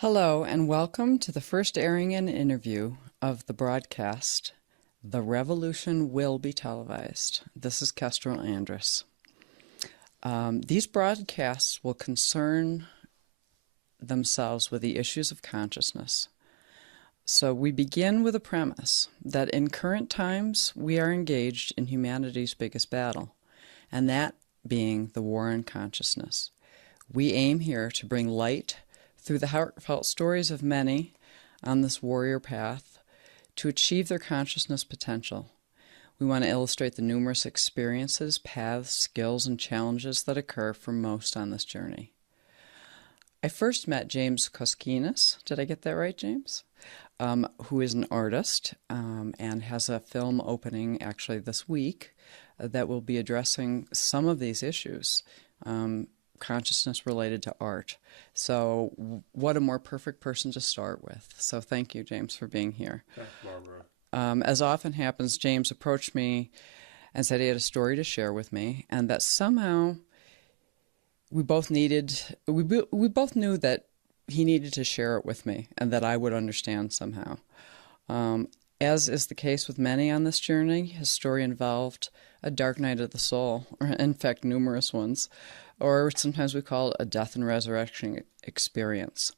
Hello, and welcome to the first airing and interview of the broadcast, The Revolution Will Be Televised. This is Kestrel Andrus. These broadcasts will concern themselves with the issues of consciousness. So we begin with a premise that in current times we are engaged in humanity's biggest battle, and that being the war on consciousness. We aim here to bring light through the heartfelt stories of many on this warrior path to achieve their consciousness potential. We want to illustrate the numerous experiences, paths, skills, and challenges that occur for most on this journey. I first met James Koskinas. Did I get that right, James? Who is an artist and has a film opening actually this week that will be addressing some of these issues. Consciousness related to art. So what a more perfect person to start with. So thank you, James, for being here. Thanks, Barbara. As often happens, James approached me and said he had a story to share with me, and that somehow we both knew that he needed to share it with me and that I would understand somehow. As is the case with many on this journey, his story involved a dark night of the soul, or in fact numerous ones, or sometimes we call it a death and resurrection experience.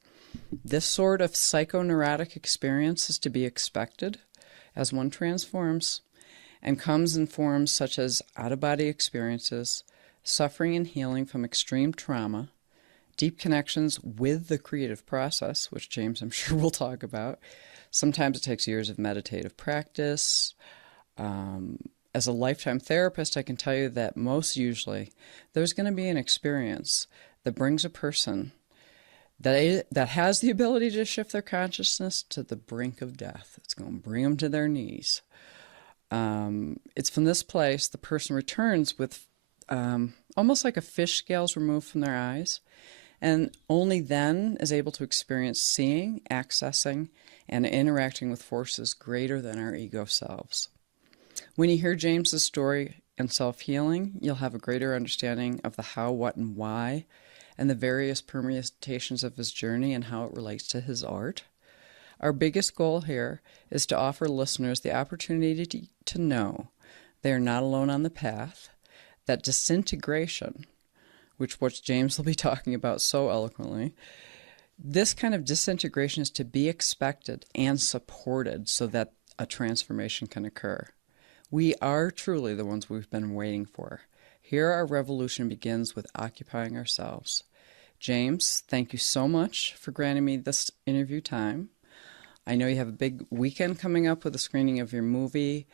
This sort of psychoneurotic experience is to be expected as one transforms and comes in forms such as out-of-body experiences, suffering and healing from extreme trauma, deep connections with the creative process, which James I'm sure will talk about. Sometimes it takes years of meditative practice. As a lifetime therapist, I can tell you that most usually there's going to be an experience that brings a person that has the ability to shift their consciousness to the brink of death. It's going to bring them to their knees. It's from this place the person returns with almost like a fish scales removed from their eyes, and only then is able to experience seeing, accessing, and interacting with forces greater than our ego selves. When you hear James's story and self-healing, you'll have a greater understanding of the how, what, and why, and the various permutations of his journey and how it relates to his art. Our biggest goal here is to offer listeners the opportunity to know they are not alone on the path, that disintegration, which James will be talking about so eloquently, this kind of disintegration is to be expected and supported so that a transformation can occur. We are truly the ones we've been waiting for. Here our revolution begins with occupying ourselves. James, thank you so much for granting me this interview time. I know you have a big weekend coming up with a screening of your movie.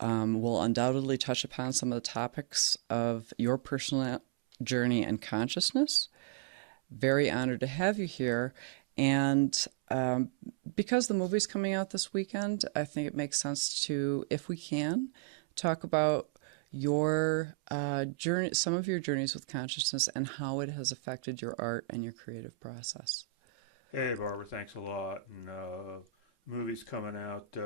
We'll undoubtedly touch upon some of the topics of your personal journey and consciousness. Very honored to have you here. And because the movie's coming out this weekend, I think it makes sense to, if we can, talk about your journey, some of your journeys with consciousness and how it has affected your art and your creative process. Hey, Barbara, thanks a lot. And movie's coming out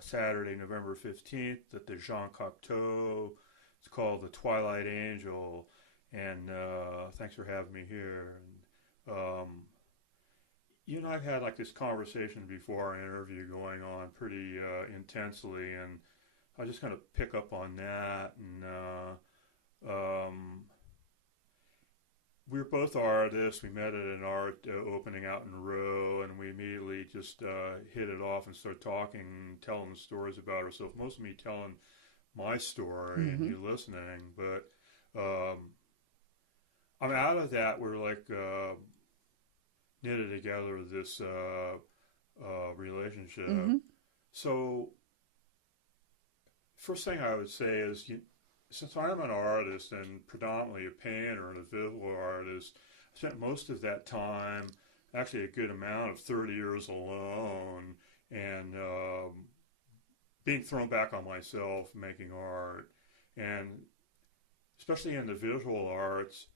Saturday, November 15th at the Jean Cocteau. It's called The Twilight Angel. And thanks for having me here. And, you and I have had like this conversation before our interview going on pretty intensely, and I just kind of pick up on that. And we're both artists. We met at an art opening out in Row, and we immediately just hit it off and started talking, telling stories about ourselves. Most of me telling my story and you listening, but I'm out of that. We're like knitted together this relationship. So first thing I would say is, since I'm an artist and predominantly a painter and a visual artist, I spent most of that time, actually a good amount of 30 years alone, and being thrown back on myself making art. And especially in the visual arts,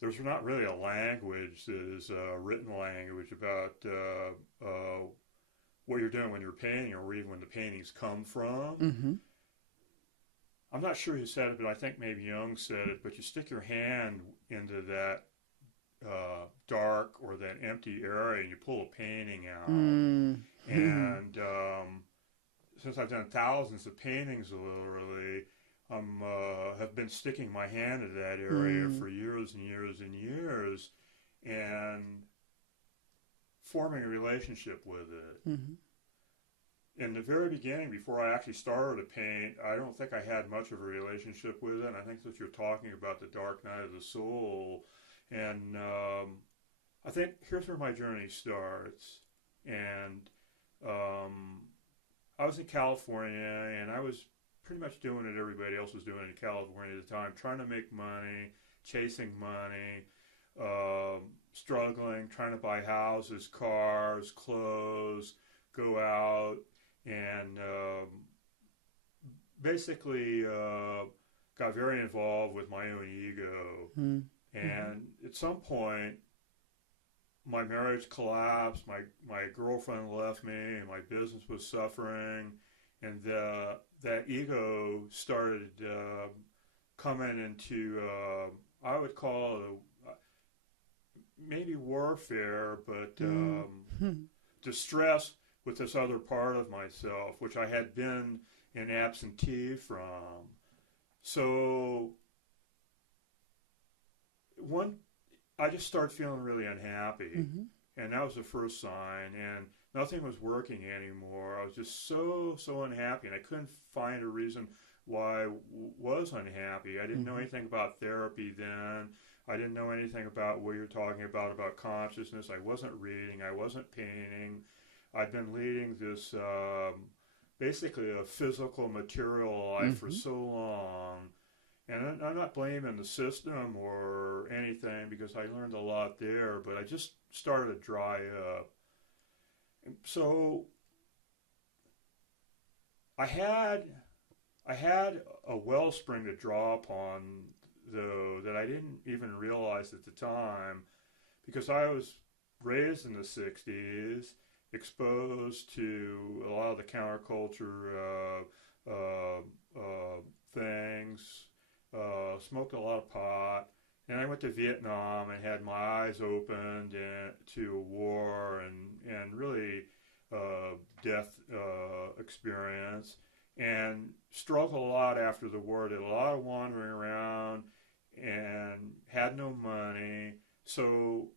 there's not really a language that is a written language about what you're doing when you're painting, or even when the paintings come from. I'm not sure who said it, but I think maybe Jung said it, but you stick your hand into that dark or that empty area, and you pull a painting out. And since I've done thousands of paintings, literally, have been sticking my hand in that area for years and years and years, and forming a relationship with it. In the very beginning, before I actually started to paint, I don't think I had much of a relationship with it. And I think that you're talking about the dark night of the soul. And I think here's where my journey starts. And I was in California, and I was pretty much doing what everybody else was doing in California at the time, trying to make money, chasing money, struggling, trying to buy houses, cars, clothes, go out, and basically got very involved with my own ego. And at some point, my marriage collapsed, my girlfriend left me, and my business was suffering, and that ego started coming into, I would call it maybe warfare, but distress with this other part of myself, which I had been an absentee from. So I just started feeling really unhappy, and that was the first sign, and nothing was working anymore. I was just so unhappy, and I couldn't find a reason why I was unhappy. I didn't know anything about therapy then. I didn't know anything about what you're talking about consciousness. I wasn't reading. I wasn't painting. I'd been leading this basically a physical, material life for so long. And I'm not blaming the system or anything, because I learned a lot there, but I just started to dry up. And so I had a wellspring to draw upon, though, that I didn't even realize at the time, because I was raised in the 60s, exposed to a lot of the counterculture things, smoked a lot of pot, and I went to Vietnam and had my eyes opened to a war and really death experience, and struggled a lot after the war. Did a lot of wandering around and had no money. So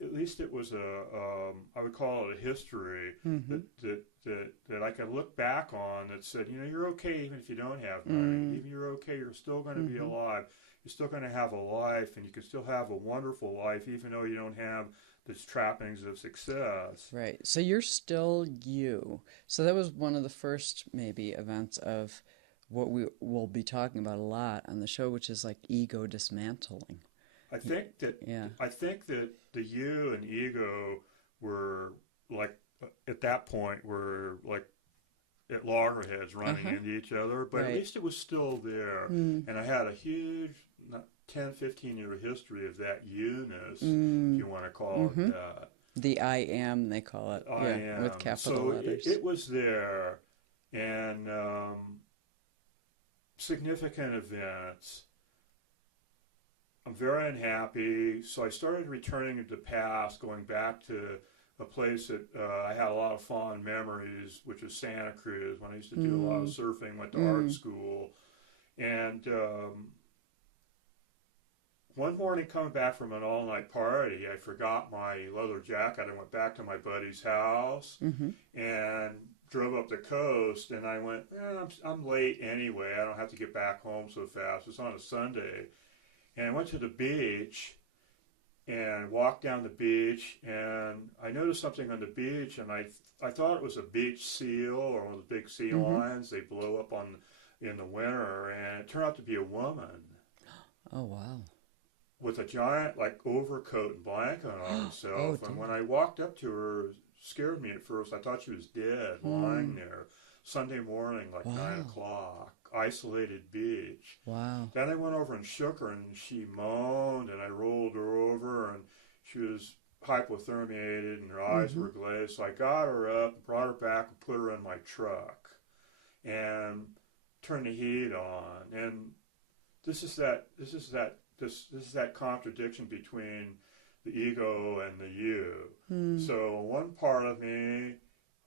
at least it was I would call it a history that I could look back on that said, you're okay even if you don't have money. Even you're okay, you're still going to be alive. You're still going to have a life, and you can still have a wonderful life even though you don't have the trappings of success. Right. So you're still you. So that was one of the first maybe events of what we will be talking about a lot on the show, which is like ego dismantling. I think that the you and ego were like at that point were like at loggerheads running into each other, but at least it was still there. And I had a huge 10, 15-year history of that you-ness, if you want to call it that. The I am, they call it. I am. With capital letters. It was there, and significant events. I'm very unhappy, so I started returning to the past, going back to a place that I had a lot of fond memories, which is Santa Cruz, when I used to do a lot of surfing, went to art school. And one morning coming back from an all-night party, I forgot my leather jacket. I went back to my buddy's house and drove up the coast, and I went, I'm late anyway. I don't have to get back home so fast. It was on a Sunday. And I went to the beach and walked down the beach, and I noticed something on the beach, and I thought it was a beach seal or one of the big sea lions they blow up in the winter, and it turned out to be a woman. Oh, wow. With a giant overcoat and blanket on herself. And when I walked up to her, it scared me at first. I thought she was dead, lying there. Sunday morning, 9 o'clock, isolated beach. Wow. Then I went over and shook her, and she moaned, and I rolled her over, and she was hypothermiated, and her eyes were glazed. So I got her up, brought her back, and put her in my truck, and turned the heat on. And this is that contradiction between the ego and the you. So one part of me,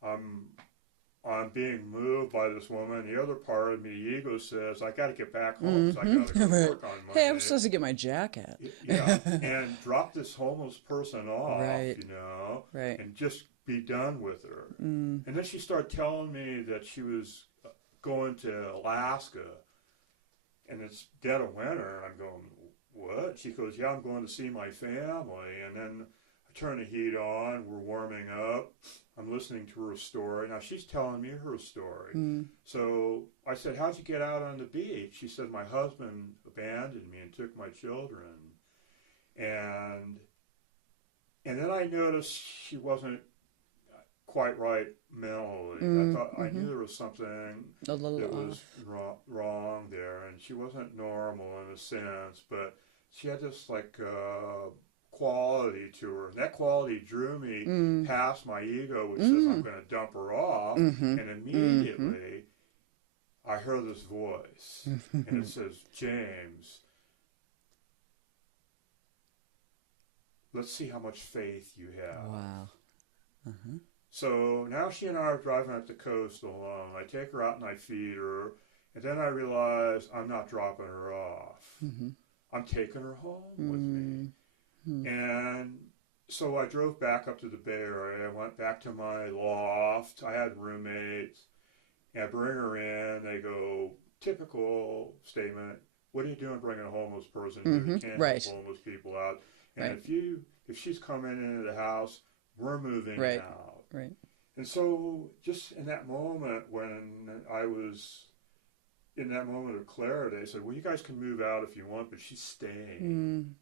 I'm being moved by this woman. The other part of me, the ego says, I got to get back home because I got to go to work on Monday. Hey, I'm supposed to get my jacket. Yeah, and drop this homeless person off, Right. Right. and just be done with her. And then she started telling me that she was going to Alaska, and it's dead of winter. And I'm going, what? She goes, yeah, I'm going to see my family. And then I turn the heat on. We're warming up. I'm listening to her story. Now, she's telling me her story. So I said, how'd you get out on the beach? She said, my husband abandoned me and took my children. And then I noticed she wasn't quite right mentally. I thought I knew there was something that was wrong there, and she wasn't normal in a sense, but she had this like quality to her, and that quality drew me past my ego, which says I'm going to dump her off, and immediately I heard this voice, and it says, James, let's see how much faith you have. Wow. So now she and I are driving up the coast alone. I take her out and I feed her, and then I realize I'm not dropping her off. I'm taking her home with me. And so I drove back up to the Bay Area. I went back to my loft. I had roommates. And I bring her in. They go, typical statement, what are you doing bringing a homeless person here? You can't Right. keep homeless people out. And Right. if she's coming into the house, we're moving Right. out. Right. And so just in that moment when I was in that moment of clarity, I said, well, you guys can move out if you want, but she's staying.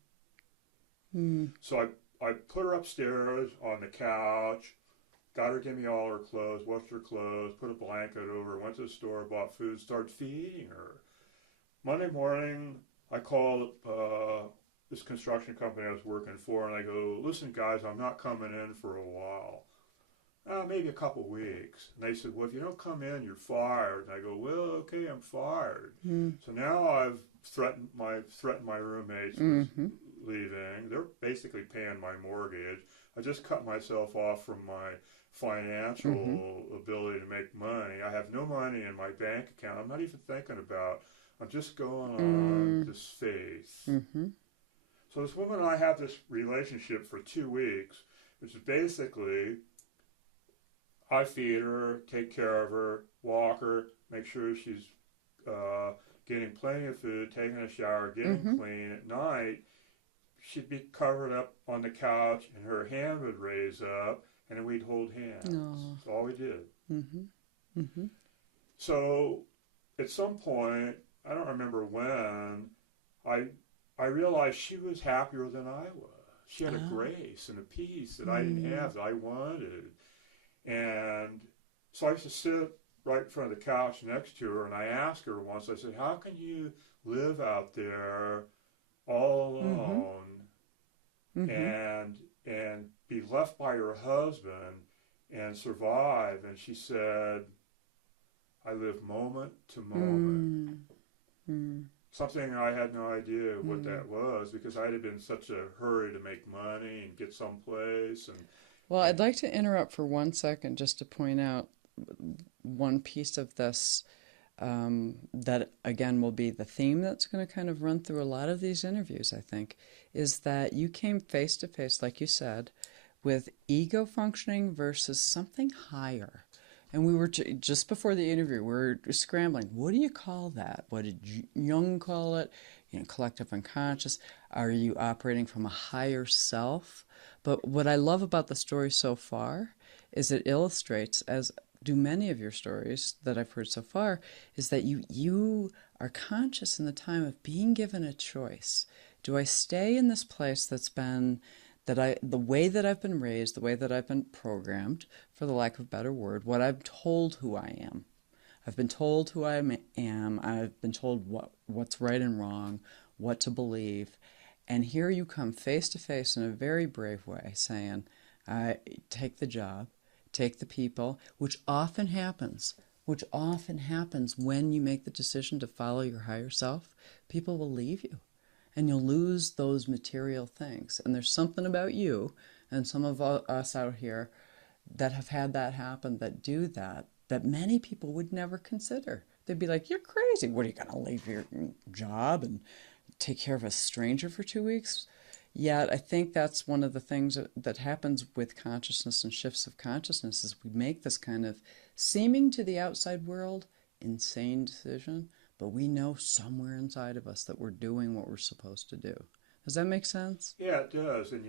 So I put her upstairs on the couch, got her to give me all her clothes, washed her clothes, put a blanket over her, went to the store, bought food, started feeding her. Monday morning, I called this construction company I was working for, and I go, listen, guys, I'm not coming in for a while. Maybe a couple weeks. And they said, well, if you don't come in, you're fired. And I go, well, okay, I'm fired. So now I've threatened my roommates with leaving. They're basically paying my mortgage. I just cut myself off from my financial ability to make money. I have no money in my bank account. I'm not even thinking about. I'm just going on this faith. So this woman and I have this relationship for 2 weeks, which is basically I feed her, take care of her, walk her, make sure she's getting plenty of food, taking a shower, getting clean. At night, she'd be covered up on the couch, and her hand would raise up, and then we'd hold hands. That's all we did. So at some point, I don't remember when, I realized she was happier than I was. She had a grace and a peace that I didn't have, that I wanted. And so I used to sit right in front of the couch next to her, and I asked her once, I said, how can you live out there all alone and be left by your husband and survive? And she said, I live moment to moment. Something I had no idea what that was, because I had been in such a hurry to make money and get someplace. And Well, I'd like to interrupt for 1 second just to point out one piece of this that, again, will be the theme that's going to kind of run through a lot of these interviews, I think, is that you came face to face, like you said, with ego functioning versus something higher. And we were, just before the interview, we were scrambling. What do you call that? What did Jung call it? Collective unconscious. Are you operating from a higher self? But what I love about the story so far is it illustrates, as do many of your stories that I've heard so far, is that you are conscious in the time of being given a choice. Do I stay in this place that's been, the way that I've been raised, the way that I've been programmed, for the lack of a better word, what I've told who I am. I've been told who I am. I've been told what's right and wrong, what to believe. And here you come face to face in a very brave way saying, take the job, take the people, which often happens when you make the decision to follow your higher self. People will leave you. and you'll lose those material things. And there's something about you and some of us out here that have had that happen, that do that, that many people would never consider. They'd be like, you're crazy. What, are you going to leave your job and take care of a stranger for 2 weeks? Yet I think that's one of the things that happens with consciousness and shifts of consciousness, is we make this kind of seeming to the outside world insane decision, but we know somewhere inside of us that we're doing what we're supposed to do. Does that make sense? Yeah, it does. And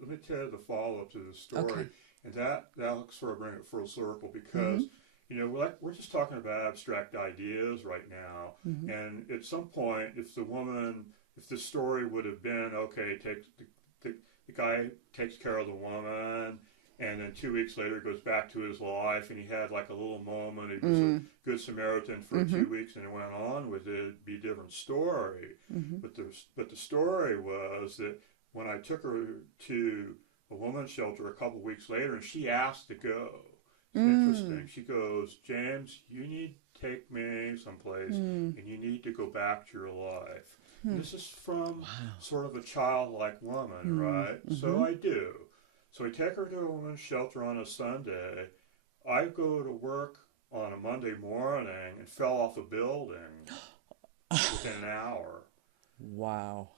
let me tell you the follow-up to the story. Okay. And that'll sort of bring it full circle, because we're just talking about abstract ideas right now. Mm-hmm. And at some point, if the story would have been, okay, the guy takes care of the woman, and then 2 weeks later goes back to his life, and he had like a little moment, he was a good Samaritan for 2 weeks, and he went on with it, it'd be a different story. But the story was that when I took her to a woman's shelter a couple weeks later, and she asked to go. It's interesting. She goes, James, you need to take me someplace, and you need to go back to your life. This is from sort of a childlike woman, right? So I do. So I take her to a woman's shelter on a Sunday. I go to work on a Monday morning and fell off a building within an hour. Wow.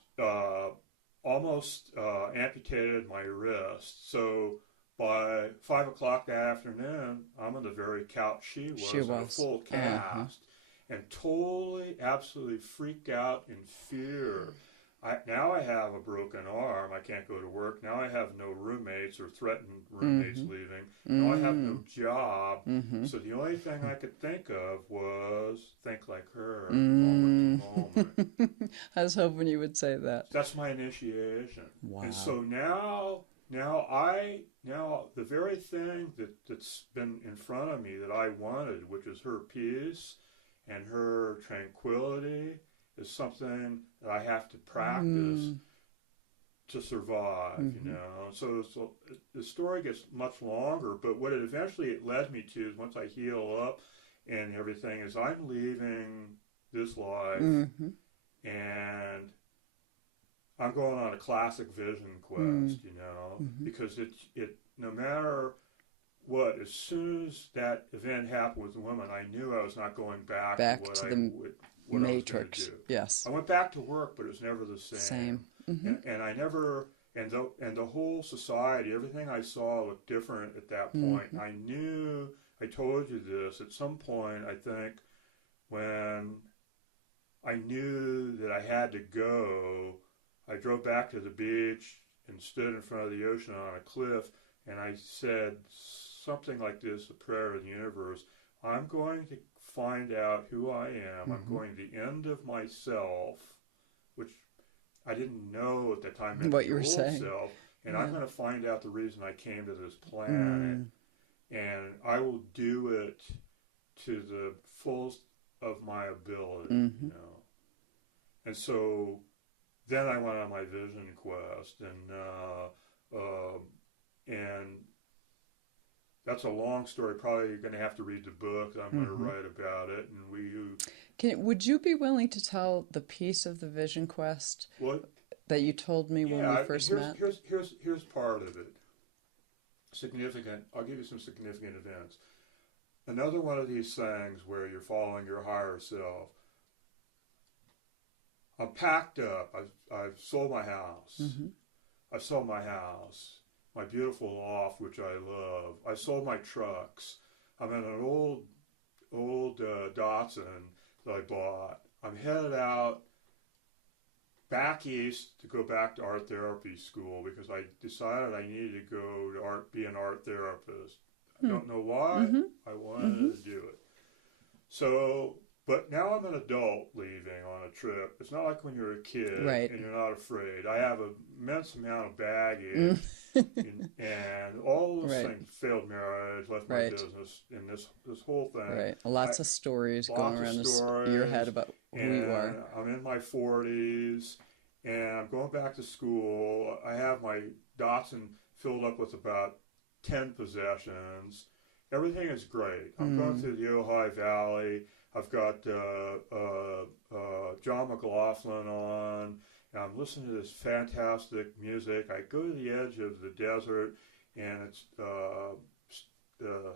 Almost amputated my wrist. So by 5 o'clock that afternoon, I'm on the very couch she was. On a full cast. And totally, absolutely freaked out in fear. Now I have a broken arm. I can't go to work. Now I have no roommates or threatened roommates leaving. Now I have no job. So the only thing I could think of was think like her, moment to moment. I was hoping you would say that. That's my initiation. Wow. And so now the very thing that's been in front of me that I wanted, which is her peace and her tranquility, is something that I have to practice to survive, So the story gets much longer, but what it led me to is, once I heal up and everything, is I'm leaving this life and I'm going on a classic vision quest, because it no matter what, as soon as that event happened with the woman, I knew I was not going back to the Matrix. Yes. I went back to work, but it was never the same. And I never, and the whole society, everything I saw looked different at that point. I knew, I told you this, at some point, I think, when I knew that I had to go, I drove back to the beach and stood in front of the ocean on a cliff, and I said something like this, a prayer of the universe: I'm going to find out who I am. I'm going to the end of myself, which I didn't know at the time meant what you were old saying. Self, and I'm going to find out the reason I came to this planet, and I will do it to the fullest of my ability, And so then I went on my vision quest, and that's a long story. Probably you're going to have to read the book. I'm going to write about it. And would you be willing to tell the piece of the vision quest that you told me when we first met? Here's part of it. Significant. I'll give you some significant events. Another one of these things where you're following your higher self. I'm packed up. I've sold my house. I sold my house. My beautiful loft, which I love. I sold my trucks. I'm in an old Datsun that I bought. I'm headed out back east to go back to art therapy school, because I decided I needed to go to be an art therapist. I don't know why. I wanted to do it. So, but now I'm an adult leaving on a trip. It's not like when you're a kid and you're not afraid. I have an immense amount of baggage and all those things. Failed marriage, left my business, and this whole thing. Right. Lots of stories going around your head about who you are. I'm in my 40s, and I'm going back to school. I have my Datsun filled up with about 10 possessions, everything is great. I'm going through the Ojai Valley. I've got John McLaughlin on. And I'm listening to this fantastic music. I go to the edge of the desert, and it's the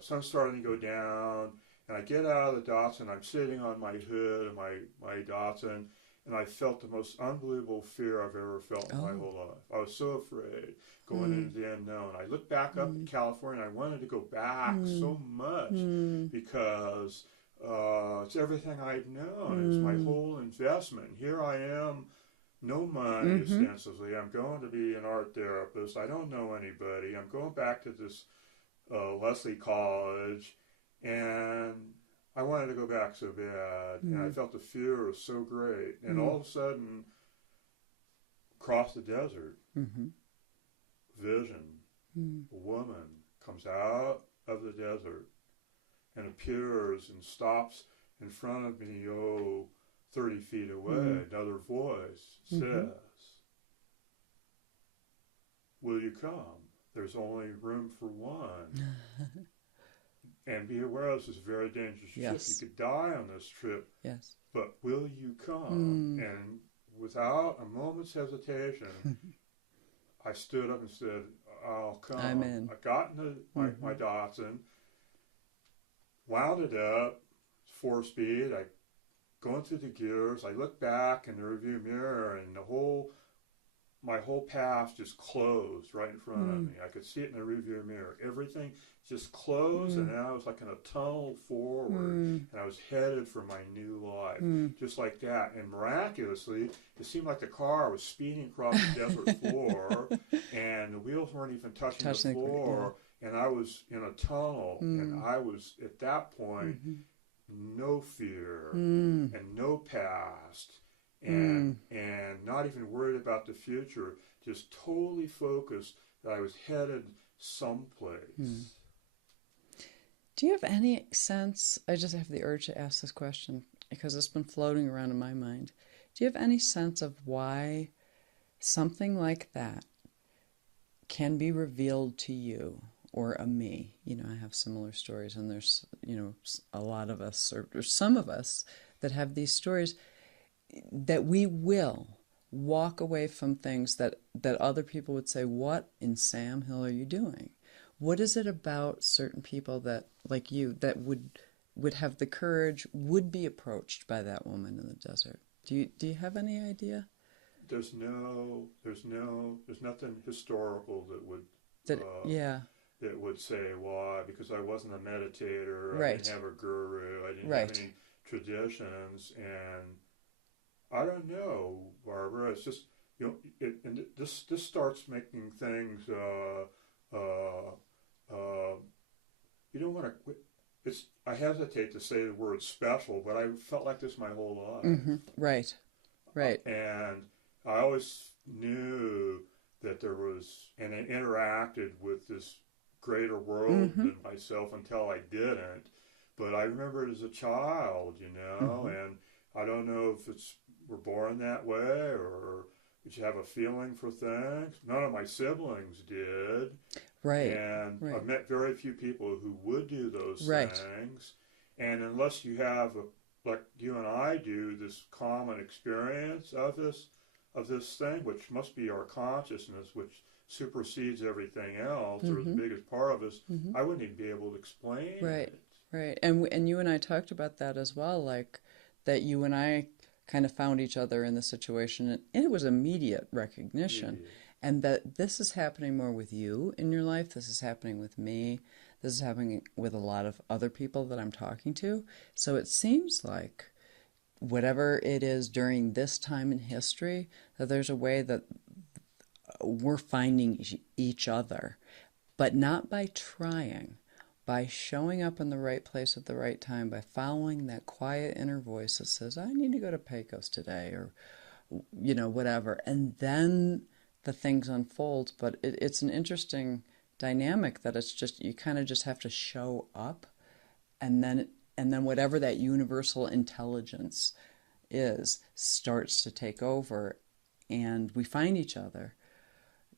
sun's starting to go down. And I get out of the Datsun. I'm sitting on my hood of my Datsun, and I felt the most unbelievable fear I've ever felt in my whole life. I was so afraid going into the unknown. I looked back up at California. I wanted to go back so much because it's everything I've known. It's my whole investment. Here I am, no money ostensibly. I'm going to be an art therapist. I don't know anybody. I'm going back to this Leslie College, and I wanted to go back so bad, and I felt the fear was so great. And all of a sudden, across the desert, vision, a woman comes out of the desert and appears and stops in front of me, 30 feet away. Another voice says, "Will you come? There's only room for one." And be aware this is a very dangerous trip. You could die on this trip. Yes. But will you come? And without a moment's hesitation, I stood up and said, "I'll come." I'm in. I got into my Datsun, wound it up, 4-speed. I going through the gears. I looked back in the rearview mirror, and my whole path just closed right in front of me. I could see it in the rearview mirror. Everything just closed, and now I was like in a tunnel forward, and I was headed for my new life, just like that. And miraculously, it seemed like the car was speeding across the desert floor, and the wheels weren't even touching the floor, and I was in a tunnel, and I was, at that point, no fear, and no past, and not even worried about the future, just totally focused that I was headed someplace. Do you have any sense, I just have the urge to ask this question because it's been floating around in my mind. Do you have any sense of why something like that can be revealed to you or a me? You know, I have similar stories, and there's, you know, a lot of us, or some of us that have these stories, that we will walk away from things that other people would say, "What in Sam Hill are you doing?" What is it about certain people that, like you, that would have the courage, would be approached by that woman in the desert? Do you have any idea? There's nothing historical that would that would say why, because I wasn't a meditator, I didn't have a guru, I didn't have any traditions, and I don't know, Barbara. It's just, you know, and this starts making things. You don't want to. I hesitate to say the word special, but I felt like this my whole life. Right. And I always knew that there was, and I interacted with this greater world than myself until I didn't. But I remember it as a child, you know, and I don't know if we're born that way or we should have a feeling for things. None of my siblings did. And I've met very few people who would do those things. And unless you have, like you and I do, this common experience of this thing, which must be our consciousness, which supersedes everything else, or is the biggest part of us, I wouldn't even be able to explain it. Right. And you and I talked about that as well, like that you and I kind of found each other in the situation, and it was immediate recognition. And that this is happening more with you in your life. This is happening with me. This is happening with a lot of other people that I'm talking to. So it seems like whatever it is during this time in history, that there's a way that we're finding each other, but not by trying, by showing up in the right place at the right time, by following that quiet inner voice that says, "I need to go to Pecos today," or, you know, whatever. And then the things unfold. But it's an interesting dynamic that it's just, you kind of just have to show up, and then whatever that universal intelligence is starts to take over, and we find each other.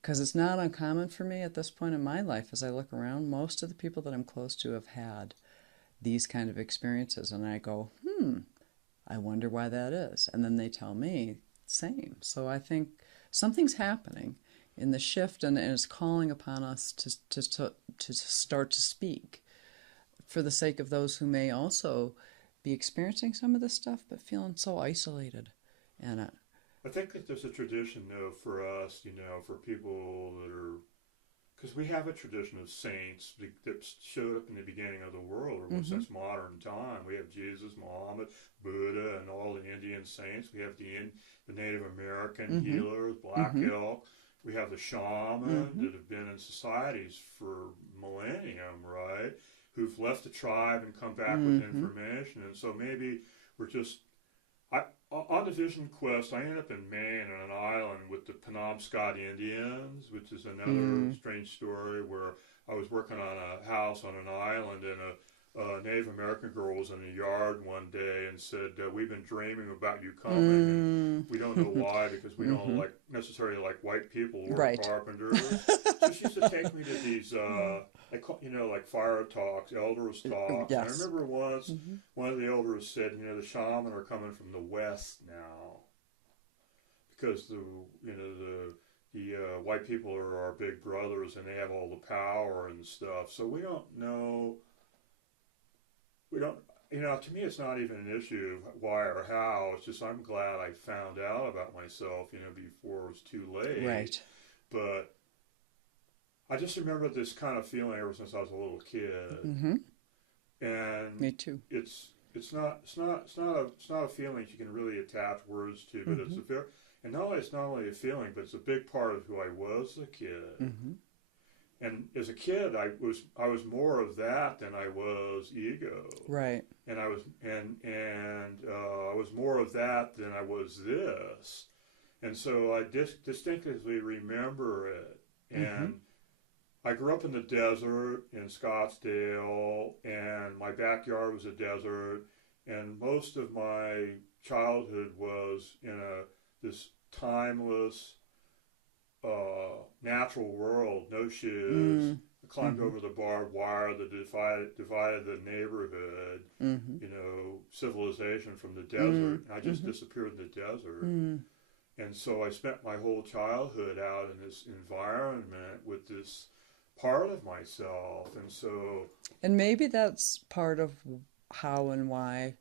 Because it's not uncommon for me at this point in my life, as I look around, most of the people that I'm close to have had these kind of experiences. And I go, I wonder why that is. And then they tell me, same. So I think something's happening in the shift, and it's calling upon us to start to speak for the sake of those who may also be experiencing some of this stuff, but feeling so isolated. And I think that there's a tradition, though, for us, for people that are, because we have a tradition of saints that showed up in the beginning of the world, or since modern time. We have Jesus, Muhammad, Buddha, and all the Indian saints. We have the Native American healers, Black Elk. We have the shaman that have been in societies for millennium, right? Who've left the tribe and come back with information. And so maybe we're just... on the Vision Quest, I ended up in Maine on an island with the Penobscot Indians, which is another strange story, where I was working on a house on an island, and a Native American girl was in the yard one day and said, "We've been dreaming about you coming, and we don't know why, because we don't necessarily like white people or carpenters." So she used to take me to these, like fire talks, elders talks. Yes. And I remember once one of the elders said, the shaman are coming from the west now, because the white people are our big brothers, and they have all the power and stuff. So we don't know. To me, it's not even an issue of why or how. It's just I'm glad I found out about myself, before it was too late. Right. But I just remember this kind of feeling ever since I was a little kid. And me too. It's not a feeling you can really attach words to, but it's not only a feeling, but it's a big part of who I was as a kid. And as a kid, I was more of that than I was ego. Right. And I was I was more of that than I was this. And so I distinctively remember it. And I grew up in the desert in Scottsdale, and my backyard was a desert, and most of my childhood was in this timeless natural world, no shoes. I climbed over the barbed wire that divided the neighborhood, civilization from the desert. And I just disappeared in the desert. And so I spent my whole childhood out in this environment with this part of myself. And maybe that's part of how and why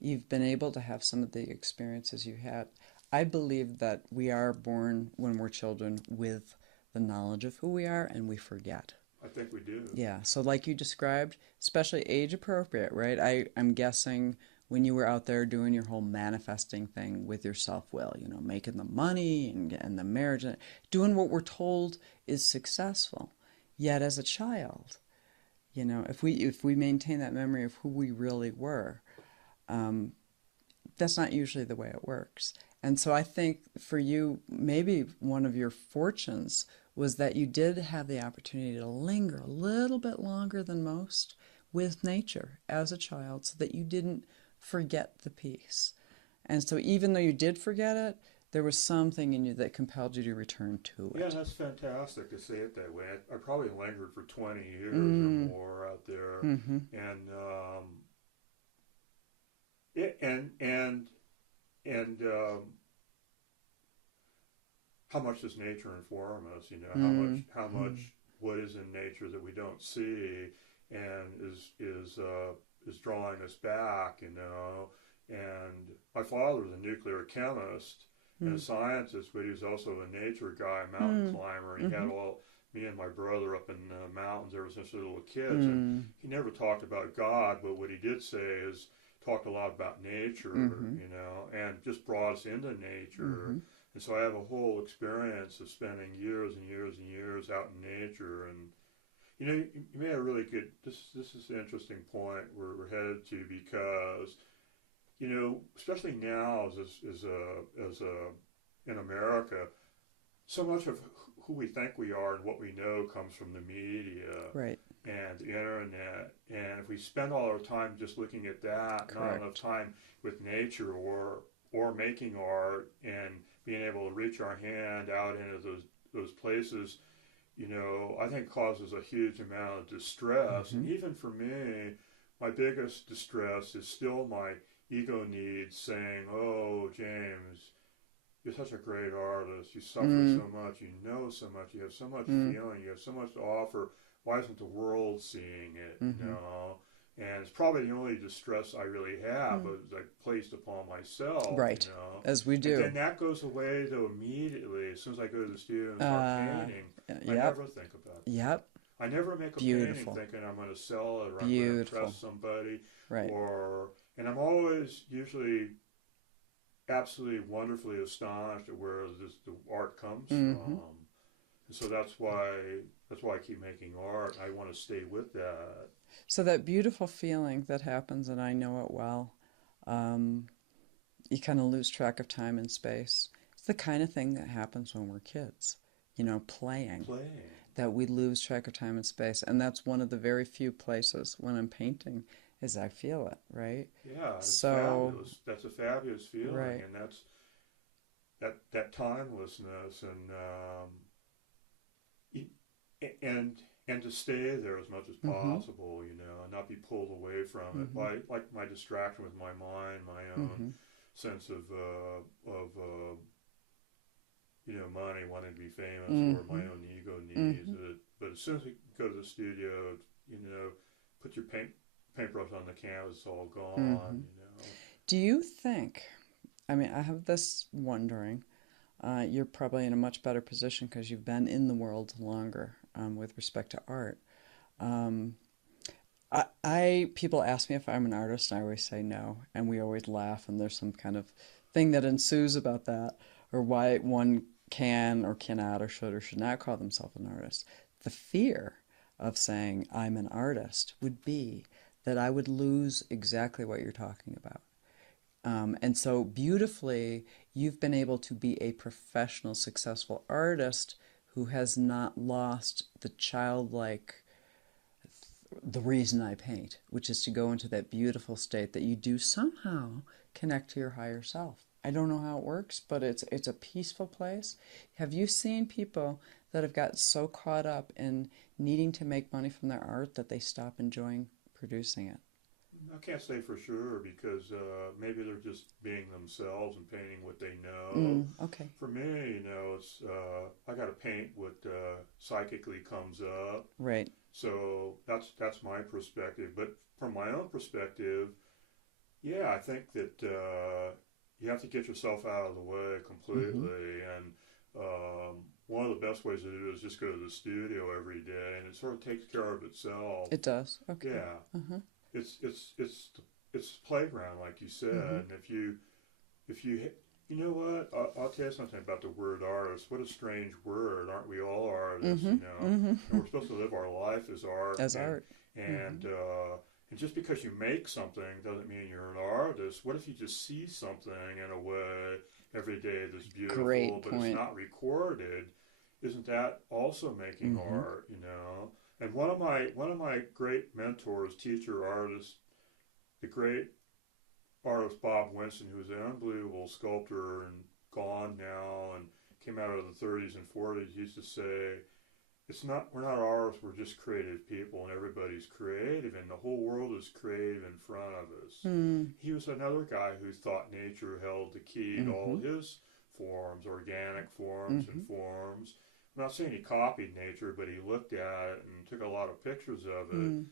you've been able to have some of the experiences you had. I believe that we are born when we're children with the knowledge of who we are, and we forget. I think we do. Yeah. So like you described, especially age appropriate, right? I'm guessing when you were out there doing your whole manifesting thing with your self-will, making the money and the marriage, and doing what we're told is successful. Yet as a child, if we maintain that memory of who we really were, that's not usually the way it works. And so I think for you, maybe one of your fortunes was that you did have the opportunity to linger a little bit longer than most with nature as a child, so that you didn't forget the piece. And so even though you did forget it, there was something in you that compelled you to return to it. Yeah, that's fantastic to say it that way. I probably lingered for 20 years or more out there. And how much does nature inform us? How much what is in nature that we don't see, and is drawing us back. And my father was a nuclear chemist and a scientist, but he was also a nature guy, mountain climber. And he had me and my brother up in the mountains ever since we were little kids. And he never talked about God, but what he did say is talked a lot about nature, and just brought us into nature. And so I have a whole experience of spending years and years and years out in nature. And you made a really good. This is an interesting point we're headed to, because especially now as in America, so much of who we think we are and what we know comes from the media, right, and the internet. And if we spend all our time just looking at that, not enough time with nature or making art and being able to reach our hand out into those those places, you know, I think causes a huge amount of distress. And even for me, my biggest distress is still my ego needs saying, "Oh, James, you're such a great artist. You suffer so much. You know so much. You have so much feeling. You have so much to offer. Why isn't the world seeing it?" You know, and it's probably the only distress I really have is like placed upon myself. Right, you know? as we do. And then that goes away though immediately as soon as I go to the studio and start painting. I never think about it. Yep. I never make a painting thinking I'm going to sell it or I'm going to impress somebody. Right. And I'm always usually absolutely wonderfully astonished at where the art comes from. And so that's why I keep making art. I want to stay with that. So that beautiful feeling that happens, and I know it well, you kind of lose track of time and space. It's the kind of thing that happens when we're kids, you know, playing. That we lose track of time and space. And that's one of the very few places when I'm painting is I feel it, right? Yeah, it's fabulous. That's a fabulous feeling. Right. And that's that timelessness and to stay there as much as possible, you know, and not be pulled away from it by like my distraction with my mind, my own sense of you know, money, wanting to be famous, or my own ego needs it. But as soon as we go to the studio, you know, put your paintbrush on the canvas, it's all gone, you know. Do you think, I mean, I have this wondering, you're probably in a much better position because you've been in the world longer with respect to art. People ask me if I'm an artist, and I always say no, and we always laugh, and there's some kind of thing that ensues about that, or why one can or cannot or should not call themselves an artist. The fear of saying I'm an artist would be that I would lose exactly what you're talking about. And so beautifully, you've been able to be a professional, successful artist who has not lost the childlike, the reason I paint, which is to go into that beautiful state that you do somehow connect to your higher self. I don't know how it works, but it's a peaceful place. Have you seen people that have got so caught up in needing to make money from their art that they stop enjoying producing it? I can't say for sure because maybe they're just being themselves and painting what they know. Okay. For me, you know, it's I got to paint what psychically comes up. Right. So that's my perspective. But from my own perspective, yeah, I think that you have to get yourself out of the way completely. And one of the best ways to do it is just go to the studio every day, and it sort of takes care of itself. It does. Okay. Yeah. It's playground, like you said. And if you you know what, I'll tell you something about the word artist. What a strange word. Aren't we all artists? You know, and we're supposed to live our life as art. And just because you make something doesn't mean you're an artist. What if you just see something in a way every day that's beautiful, but it's not recorded? Isn't that also making art? You know. And one of my great mentors, teacher, artist, the great artist Bob Winston, who was an unbelievable sculptor and gone now and came out of the 30s and 40s, used to say, we're not artists, we're just creative people, and everybody's creative, and the whole world is creative in front of us. He was another guy who thought nature held the key to all his forms, organic forms and forms. I'm not saying he copied nature, but he looked at it and took a lot of pictures of it.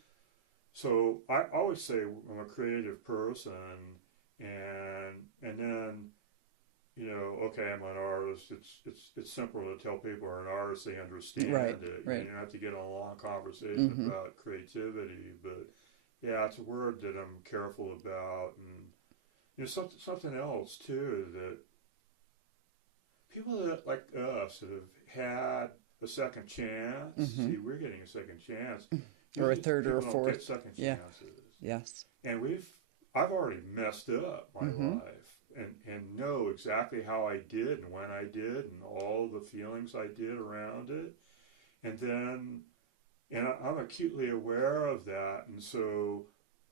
So I always say I'm a creative person, and then, you know, okay, I'm an artist. It's simple to tell people are an artist, they understand it. Right. You don't have to get on a long conversation about creativity, but yeah, it's a word that I'm careful about. And you know, something else too, that people that like us that have had a second chance. See, we're getting a second chance, or a third or a fourth. Get second chances. Yes. And I've already messed up my life, and know exactly how I did and when I did and all the feelings I did around it, and I'm acutely aware of that, and so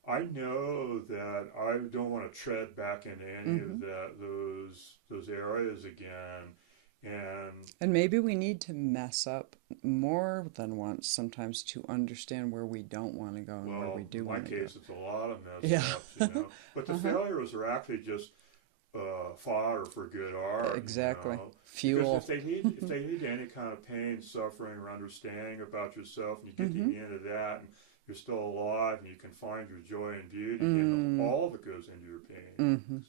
I know that I don't want to tread back into any of those areas again. And And maybe we need to mess up more than once sometimes to understand where we don't want to go and where we do want to go. In my case, it's a lot of mess ups, you know. But the failures are actually just fodder for good art. Exactly. You know? Fuel. Because if they lead to any kind of pain, suffering, or understanding about yourself, and you get to the end of that, and you're still alive, and you can find your joy and beauty, and all of it goes into your painting.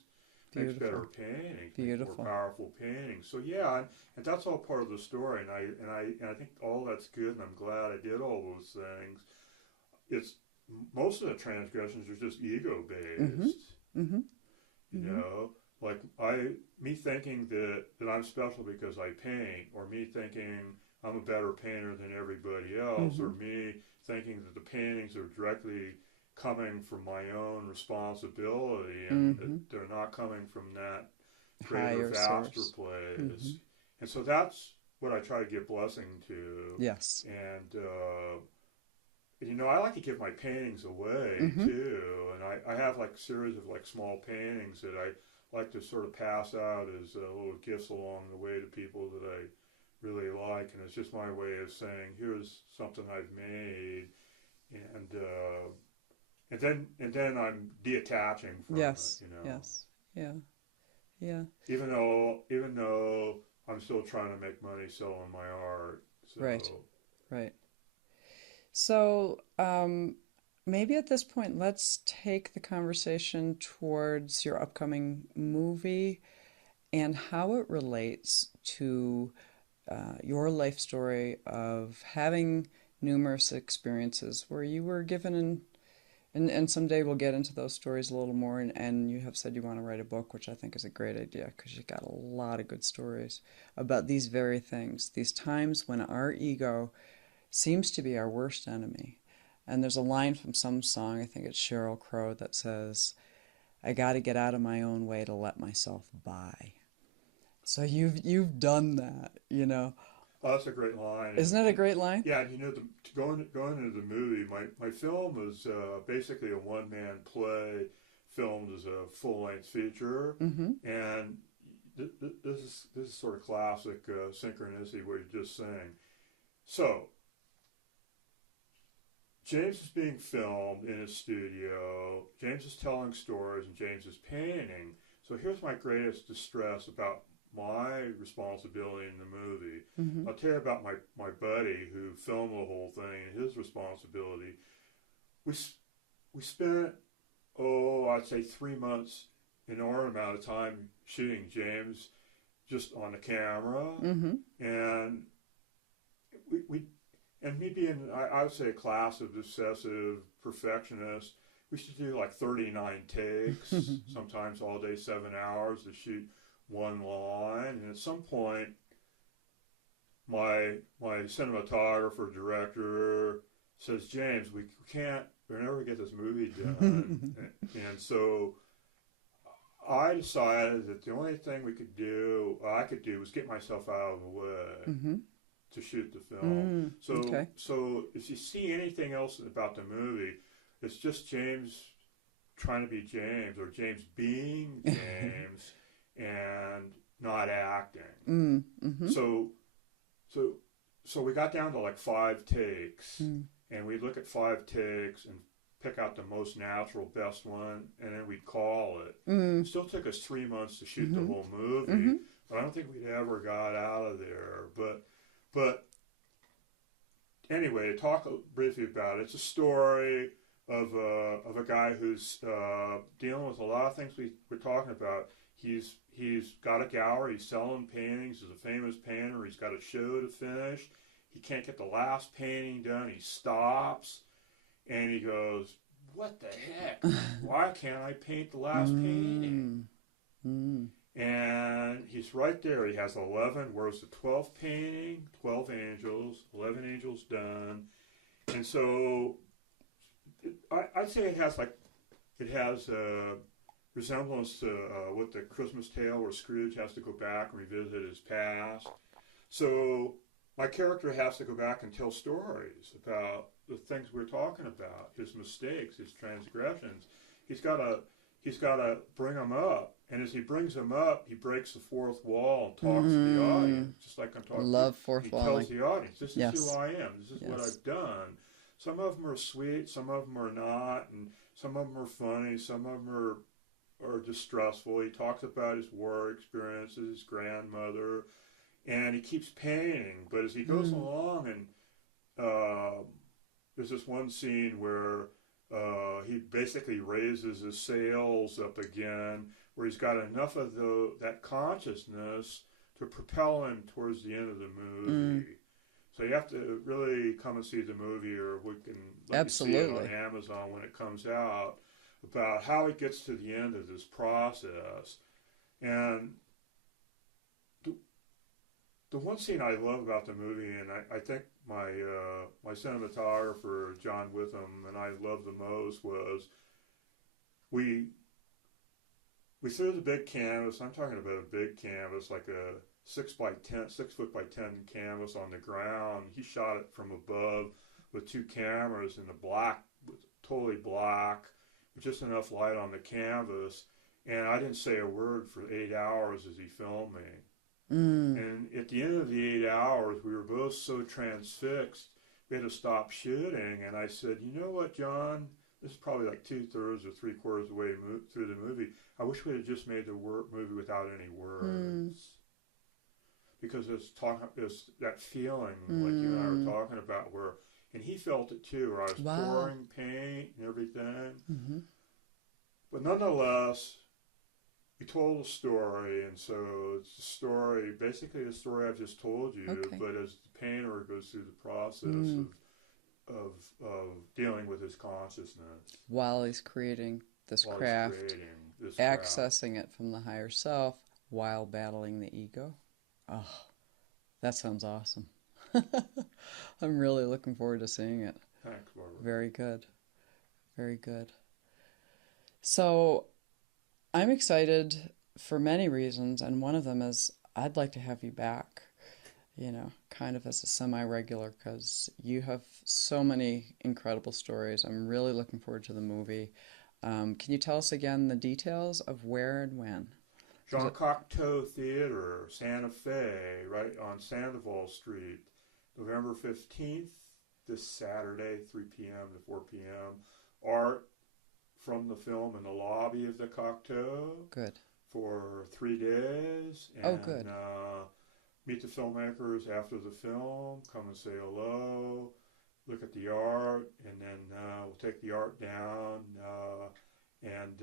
Makes better painting, more powerful painting. So yeah, and that's all part of the story, and I think all that's good, and I'm glad I did all those things. It's most of the transgressions are just ego based. You know, like me thinking that I'm special because I paint, or me thinking I'm a better painter than everybody else, or me thinking that the paintings are directly coming from my own responsibility, and that they're not coming from that greater, vaster place. And so that's what I try to give blessing to. Yes. And, you know, I like to give my paintings away, too. And I have, like, a series of, like, small paintings that I like to sort of pass out as little gifts along the way to people that I really like. And it's just my way of saying, here's something I've made. And then I'm detaching from it, you know. Yes. Yeah. Yeah. Even though I'm still trying to make money selling my art. So. Right. So maybe at this point, let's take the conversation towards your upcoming movie and how it relates to your life story of having numerous experiences where you were given and someday we'll get into those stories a little more, and you have said you want to write a book, which I think is a great idea because you've got a lot of good stories about these very things, these times when our ego seems to be our worst enemy. And there's a line from some song, I think it's Sheryl Crow, that says, I got to get out of my own way to let myself by. So you've done that, you know. Oh, that's a great line. Isn't it a great line? Yeah, and you know, going into the movie, my film is basically a one-man play filmed as a full-length feature, and this is sort of classic synchronicity where you're just saying, so James is being filmed in his studio, James is telling stories, and James is painting. So here's my greatest distress about my responsibility in the movie. I'll tell you about my buddy who filmed the whole thing and his responsibility. We spent, I'd say 3 months, an enormous amount of time shooting James just on the camera. And and me being, I would say, a class of obsessive perfectionists, we should do like 39 takes, sometimes all day, 7 hours to shoot one line. And at some point, my cinematographer, director says, James, we'll never get this movie done. And so I decided that the only thing I could do was get myself out of the way to shoot the film. So if you see anything else about the movie, it's just James trying to be James, or James being James and not acting. So we got down to like 5 takes, and we'd look at 5 takes and pick out the most natural, best one, and then we'd call it. It still took us 3 months to shoot the whole movie, but I don't think we'd ever got out of there. But anyway, to talk briefly about it, it's a story of a guy who's dealing with a lot of things we're talking about. He's got a gallery, he's selling paintings, he's a famous painter, he's got a show to finish, he can't get the last painting done, he stops, and he goes, what the heck, why can't I paint the last painting? And he's right there, he has 11, where's the 12th painting, 12 angels, 11 angels done, and so I'd say it has a resemblance to what the Christmas tale where Scrooge has to go back and revisit his past. So my character has to go back and tell stories about the things we're talking about, his mistakes, his transgressions. He's got to bring them up And as he brings them up, he breaks the fourth wall and talks to the audience, just like I'm talking. Love fourth he walling. tells the audience, "This is Yes. who I am. This is what Yes. I've done." Some of them are sweet, some of them are not, and some of them are funny, some of them are distressful. He talks about his war experiences, his grandmother, and he keeps painting. But as he goes along, and there's this one scene where he basically raises his sails up again, where he's got enough of that consciousness to propel him towards the end of the movie. So you have to really come and see the movie, or we can let you see it on Amazon when it comes out, about how it gets to the end of this process. And the one scene I love about the movie, and I think my cinematographer, John Witham, and I loved the most, was we threw the big canvas. I'm talking about a big canvas, like a 6 foot by 10 canvas on the ground. He shot it from above with two cameras in the black, totally black, with just enough light on the canvas. And I didn't say a word for 8 hours as he filmed me. And at the end of the 8 hours, we were both so transfixed, we had to stop shooting. And I said, "You know what, John? This is probably like 2/3 or 3/4 of the way through the movie. I wish we had just made the movie without any words." Because it's that feeling, like you and I were talking about, and he felt it too, where I was pouring paint and everything. But nonetheless, we told a story, and so it's basically the story I've just told you, but as the painter goes through the process of dealing with his consciousness. While he's creating this craft, accessing it from the higher self, while battling the ego. Oh, that sounds awesome. I'm really looking forward to seeing it. Thanks, Barbara. Very good. Very good. So, I'm excited for many reasons, and one of them is I'd like to have you back, kind of as a semi-regular, because you have so many incredible stories. I'm really looking forward to the movie. Can you tell us again the details of where and when? Jean Cocteau Theater, Santa Fe, right on Sandoval Street, November 15th, this Saturday, 3 p.m. to 4 p.m. Art from the film in the lobby of the Cocteau. Good. For 3 days. And, good. Meet the filmmakers after the film, come and say hello, look at the art, and then we'll take the art down, and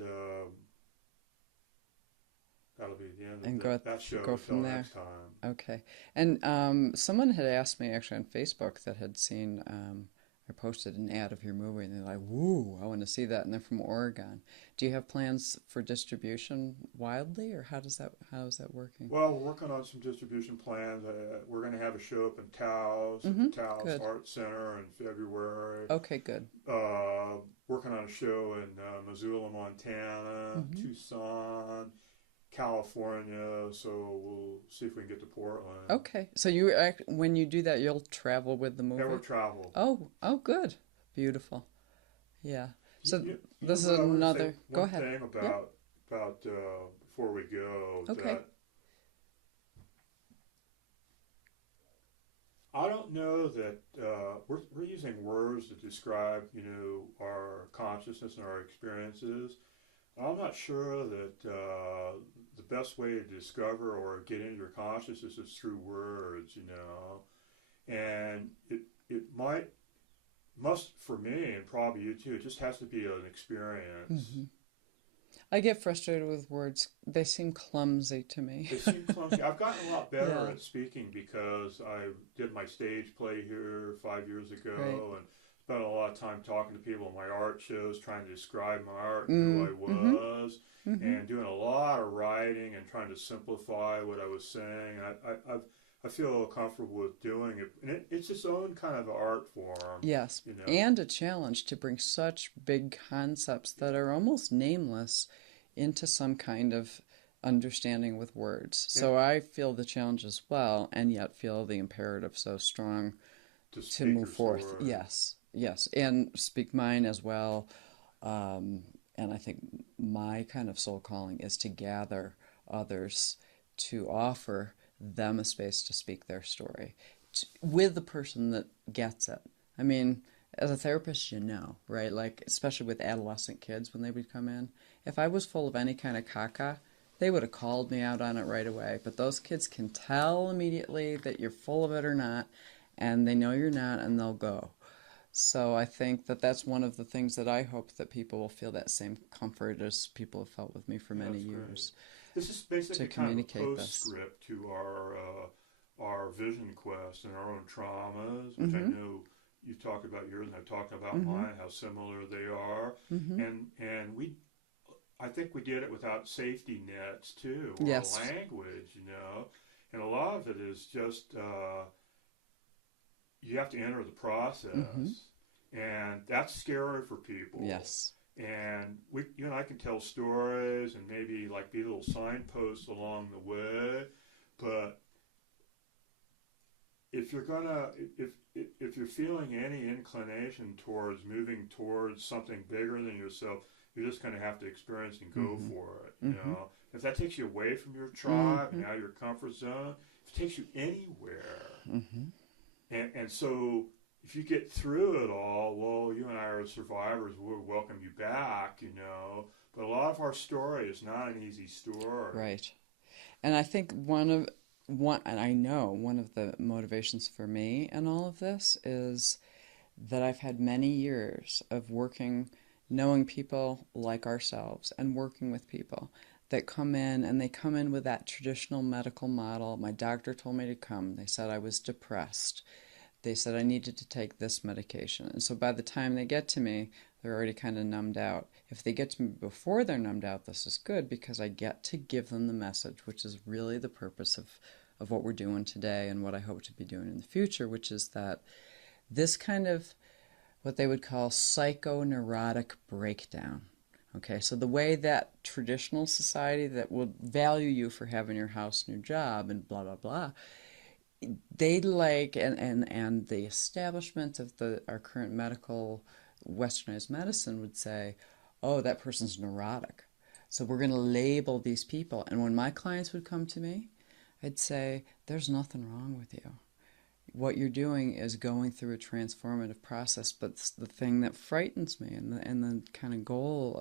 that'll be the end of that show. Go from there. Next time. Okay. And someone had asked me actually on Facebook that had seen I posted an ad of your movie, and they're like, "Woo, I want to see that." And they're from Oregon. Do you have plans for distribution widely, or how is that working? Well, we're working on some distribution plans. We're going to have a show up in Taos, at the Taos Art Center in February. Okay, good. Working on a show in Missoula, Montana, Tucson, California, so we'll see if we can get to Portland. Okay, so when you do that, you'll travel with the movie? Yeah, we'll travel. Oh, good. Beautiful. Yeah. So this is another... Go ahead. One thing about before we go, that I don't know that we're using words to describe, our consciousness and our experiences. I'm not sure that the best way to discover or get into your consciousness is through words, and it must for me, and probably you too, it just has to be an experience. I get frustrated with words. They seem clumsy to me. They seem clumsy. I've gotten a lot better at speaking because I did my stage play here 5 years ago, and spent a lot of time talking to people in my art shows, trying to describe my art and who I was, and doing a lot of writing and trying to simplify what I was saying. I feel comfortable with doing it, and it's its own kind of art form. Yes, and a challenge to bring such big concepts that are almost nameless into some kind of understanding with words. So I feel the challenge as well, and yet feel the imperative so strong to move forth. Yes, and speak mine as well. And I think my kind of soul calling is to gather others, to offer them a space to speak their story with the person that gets it. I mean, as a therapist, right? Like, especially with adolescent kids when they would come in. If I was full of any kind of caca, they would have called me out on it right away. But those kids can tell immediately that you're full of it or not, and they know you're not, and they'll go. So I think that that's one of the things that I hope that people will feel that same comfort as people have felt with me for many years. This is basically to kind of a communicate postscript to our vision quest and our own traumas, which I know you talked about yours and I talked about mine, how similar they are, and I think we did it without safety nets too, or language, and a lot of it is just you have to enter the process, and that's scary for people. Yes. And you and I can tell stories and maybe like be little signposts along the way, but if you're if you're feeling any inclination towards moving towards something bigger than yourself, you're just going to have to experience and go for it. You know, if that takes you away from your tribe and out of your comfort zone, if it takes you anywhere, and so if you get through it all, well, you and I are survivors. We'll welcome you back. But a lot of our story is not an easy story. Right. And I think one of the motivations for me in all of this is that I've had many years of knowing people like ourselves and working with people that come in, and they come in with that traditional medical model. My doctor told me to come. They said I was depressed. They said I needed to take this medication. And so by the time they get to me, they're already kind of numbed out. If they get to me before they're numbed out, this is good because I get to give them the message, which is really the purpose of what we're doing today and what I hope to be doing in the future, which is that this kind of what they would call psychoneurotic breakdown. Okay, so the way that traditional society that would value you for having your house and your job and blah, blah, blah, they and the establishment of our current medical westernized medicine would say, oh, that person's neurotic. So we're going to label these people. And when my clients would come to me, I'd say, there's nothing wrong with you. What you're doing is going through a transformative process, but the thing that frightens me and the kind of goal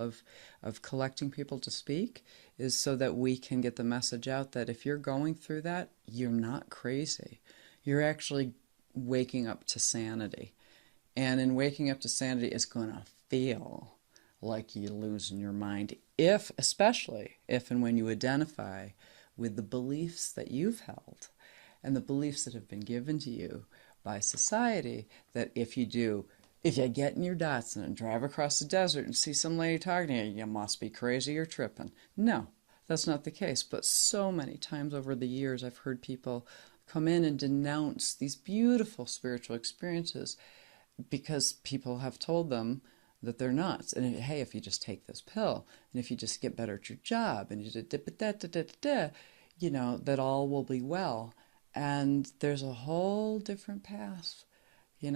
of collecting people to speak is so that we can get the message out that if you're going through that, you're not crazy. You're actually waking up to sanity. And in waking up to sanity, it's going to feel like you're losing your mind, especially if and when you identify with the beliefs that you've held and the beliefs that have been given to you by society, that if you get in your Datsun and drive across the desert and see some lady talking to you, you must be crazy or tripping. No, that's not the case. But so many times over the years, I've heard people come in and denounce these beautiful spiritual experiences because people have told them that they're nuts. And hey, if you just take this pill, and if you just get better at your job, and that all will be well. And there's a whole different path,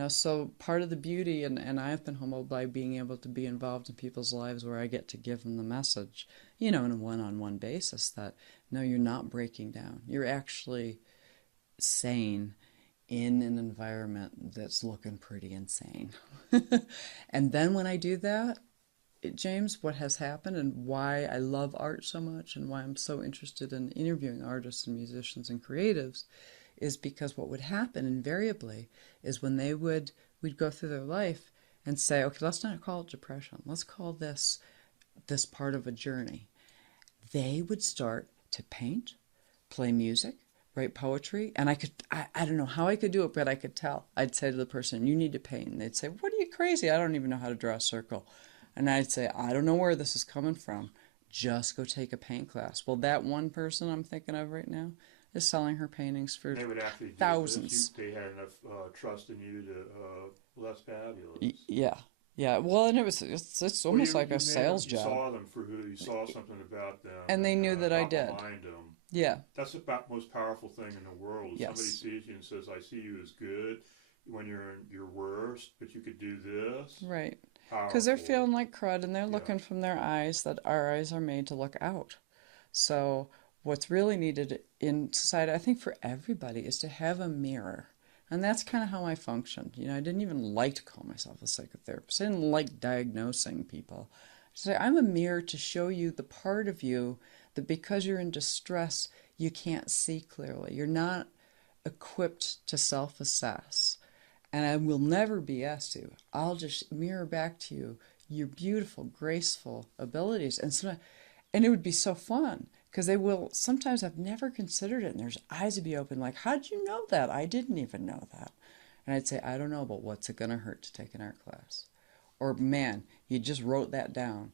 so part of the beauty, and I've been humbled by being able to be involved in people's lives where I get to give them the message, in a one-on-one basis that, no, you're not breaking down. You're actually sane in an environment that's looking pretty insane. And then when I do that, James, what has happened and why I love art so much and why I'm so interested in interviewing artists and musicians and creatives is because what would happen invariably is when we'd go through their life and say, okay, let's not call it depression. Let's call this part of a journey. They would start to paint, play music, write poetry, and I don't know how I could do it, but I could tell. I'd say to the person, you need to paint. And they'd say, what are you, crazy? I don't even know how to draw a circle. And I'd say, I don't know where this is coming from. Just go take a paint class. Well, that one person I'm thinking of right now is selling her paintings for they would actually thousands. They had enough trust in you to, that's fabulous. Yeah. Well, and it's almost like a sales job. You saw them for who you saw something about them, and they knew that I did. Behind them. Yeah, that's the most powerful thing in the world. Yes. Somebody sees you and says, "I see you as good when you're in your worst, but you could do this." Right. Because they're powerful. feeling like crud and they're Yeah. looking from their eyes that our eyes are made to look out. So, what's really needed in society, I think for everybody, is to have a mirror. And that's kind of how I functioned. You know, I didn't even like to call myself a psychotherapist. I didn't like diagnosing people. So I'm a mirror to show you the part of you that because you're in distress, you can't see clearly. You're not equipped to self assess. And I will never BS you. I'll just mirror back to you your beautiful, graceful abilities. And it would be so fun because they will sometimes I've never considered it, and their eyes would be open like, how'd you know that? I didn't even know that. And I'd say, I don't know, but what's it going to hurt to take an art class? Or, man, you just wrote that down.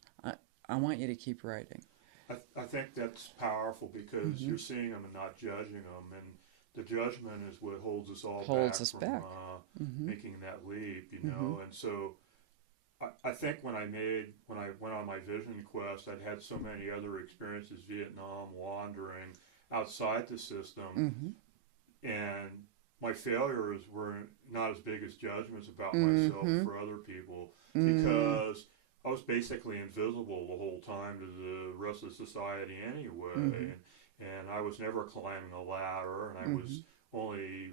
I want you to keep writing. I think that's powerful because Mm-hmm. you're seeing them and not judging them, and the judgment is what holds us all Holds back us from back. Mm-hmm. making that leap, you Mm-hmm. know. And so I think when I went on my vision quest, I'd had so many other experiences, Vietnam, wandering outside the system, Mm-hmm. and my failures were not as big as judgments about myself Mm-hmm. for other people Mm-hmm. because I was basically invisible the whole time to the rest of society anyway, Mm-hmm. and I was never climbing a ladder, and I Mm-hmm. was only,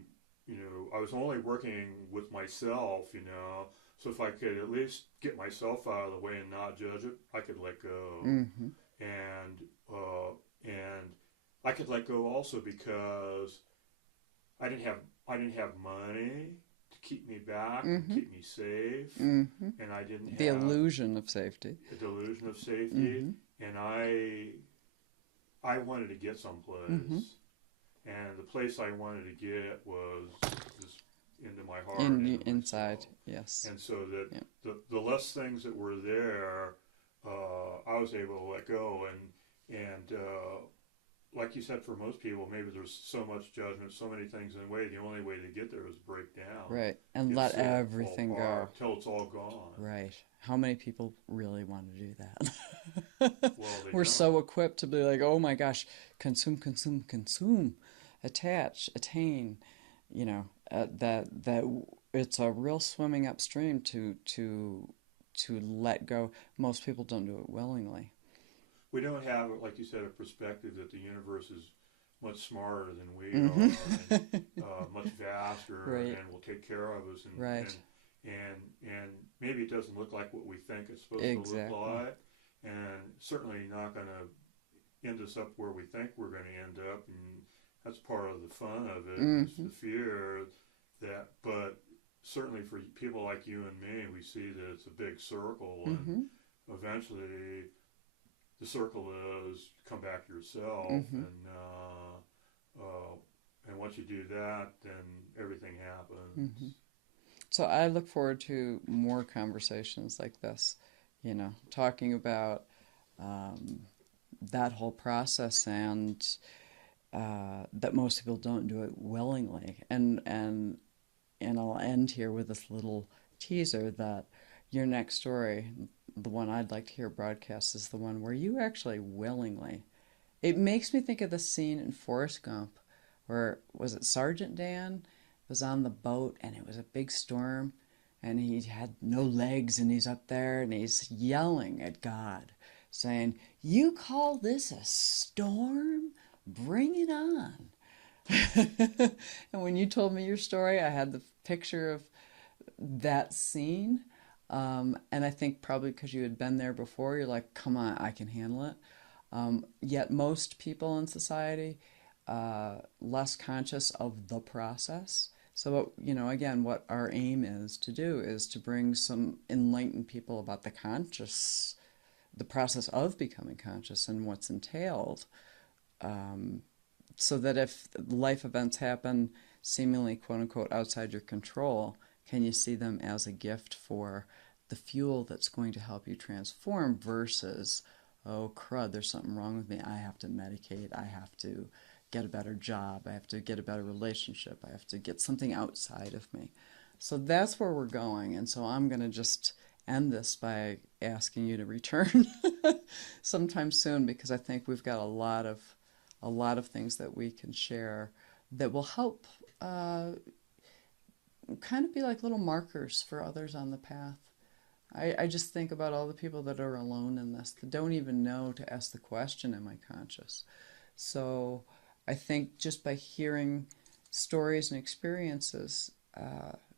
I was only working with myself, so if I could at least get myself out of the way and not judge it, I could let go, Mm-hmm. and I could let go also because I didn't have money to keep me back and Mm-hmm. keep me safe, Mm-hmm. and I didn't The have illusion of safety. a delusion of safety, Mm-hmm. and I wanted to get Mm-hmm. someplace, and the place I wanted to get was just into my heart, Inside, myself, yes. and so that Yeah. the less things that were there, I was able to let go, and like you said, for most people, maybe there's so much judgment, so many things in the way. The only way to get there is break down. Right. And You let see it fall everything go. apart till it's all gone. Right. How many people really want to do that? Well, they We're don't. so equipped to be like, oh my gosh, consume, consume, consume, attach, attain. You know, that it's a real swimming upstream to let go. Most people don't do it willingly. We don't have, like you said, a perspective that the universe is much smarter than we Mm-hmm. are, and much vaster, Right. and will take care of us, Right. and maybe it doesn't look like what we think it's supposed to look Exactly. like, and certainly not going to end us up where we think we're going to end up, and that's part of the fun of it, is Mm-hmm. the fear that, but certainly for people like you and me, we see that it's a big circle, and Mm-hmm. eventually the circle is come back to yourself, Mm-hmm. and once you do that, then everything happens. Mm-hmm. So I look forward to more conversations like this, talking about um, that whole process and that most people don't do it willingly. And I'll end here with this little teaser that your next story, the one I'd like to hear broadcast, is the one where you actually willingly. It makes me think of the scene in Forrest Gump where, was it Sergeant Dan was on the boat and it was a big storm and he had no legs and he's up there and he's yelling at God saying, "You call this a storm? Bring it on." And when you told me your story, I had the picture of that scene. And I think probably because you had been there before, you're like, come on, I can handle it. Yet most people in society less conscious of the process. So, again, what our aim is to do is to bring some enlightened people about the process of becoming conscious and what's entailed, so that if life events happen seemingly quote unquote outside your control, can you see them as a gift for the fuel that's going to help you transform versus, oh crud, there's something wrong with me. I have to medicate. I have to get a better job. I have to get a better relationship. I have to get something outside of me. So that's where we're going. And so I'm going to just end this by asking you to return sometime soon, because I think we've got a lot of things that we can share that will help kind of be like little markers for others on the path I just think about all the people that are alone in this, that don't even know to ask the question, am I conscious? So I think just by hearing stories and experiences,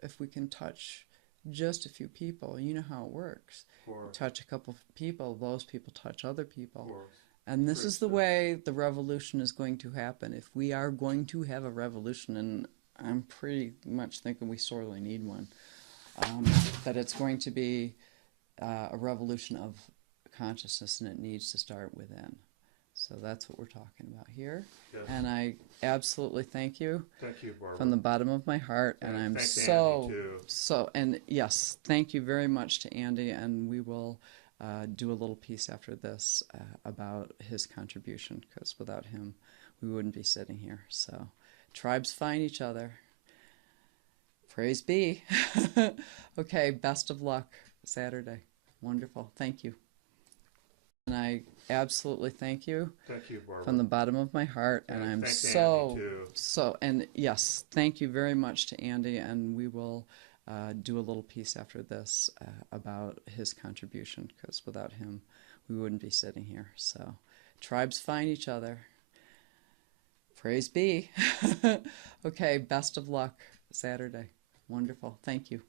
if we can touch just a few people, you know how it works. Touch a couple of people, those people touch other people. And this is the way the revolution is going to happen. If we are going to have a revolution, and I'm pretty much thinking we sorely need one, that it's going to be a revolution of consciousness, and it needs to start within. So that's what we're talking about here. Yes. And I absolutely thank you. Thank you, Barbara. From the bottom of my heart. And I'm and yes, thank you very much to Andy. And we will do a little piece after this about his contribution, because without him, we wouldn't be sitting here. So tribes find each other. Praise be. Okay, best of luck Saturday. Wonderful. Thank you. And I absolutely thank you. Thank you, Barbara. From the bottom of my heart. And I'm and yes, thank you very much to Andy. And we will do a little piece after this about his contribution, because without him, we wouldn't be sitting here. So tribes find each other. Praise be. Okay, best of luck Saturday. Wonderful. Thank you.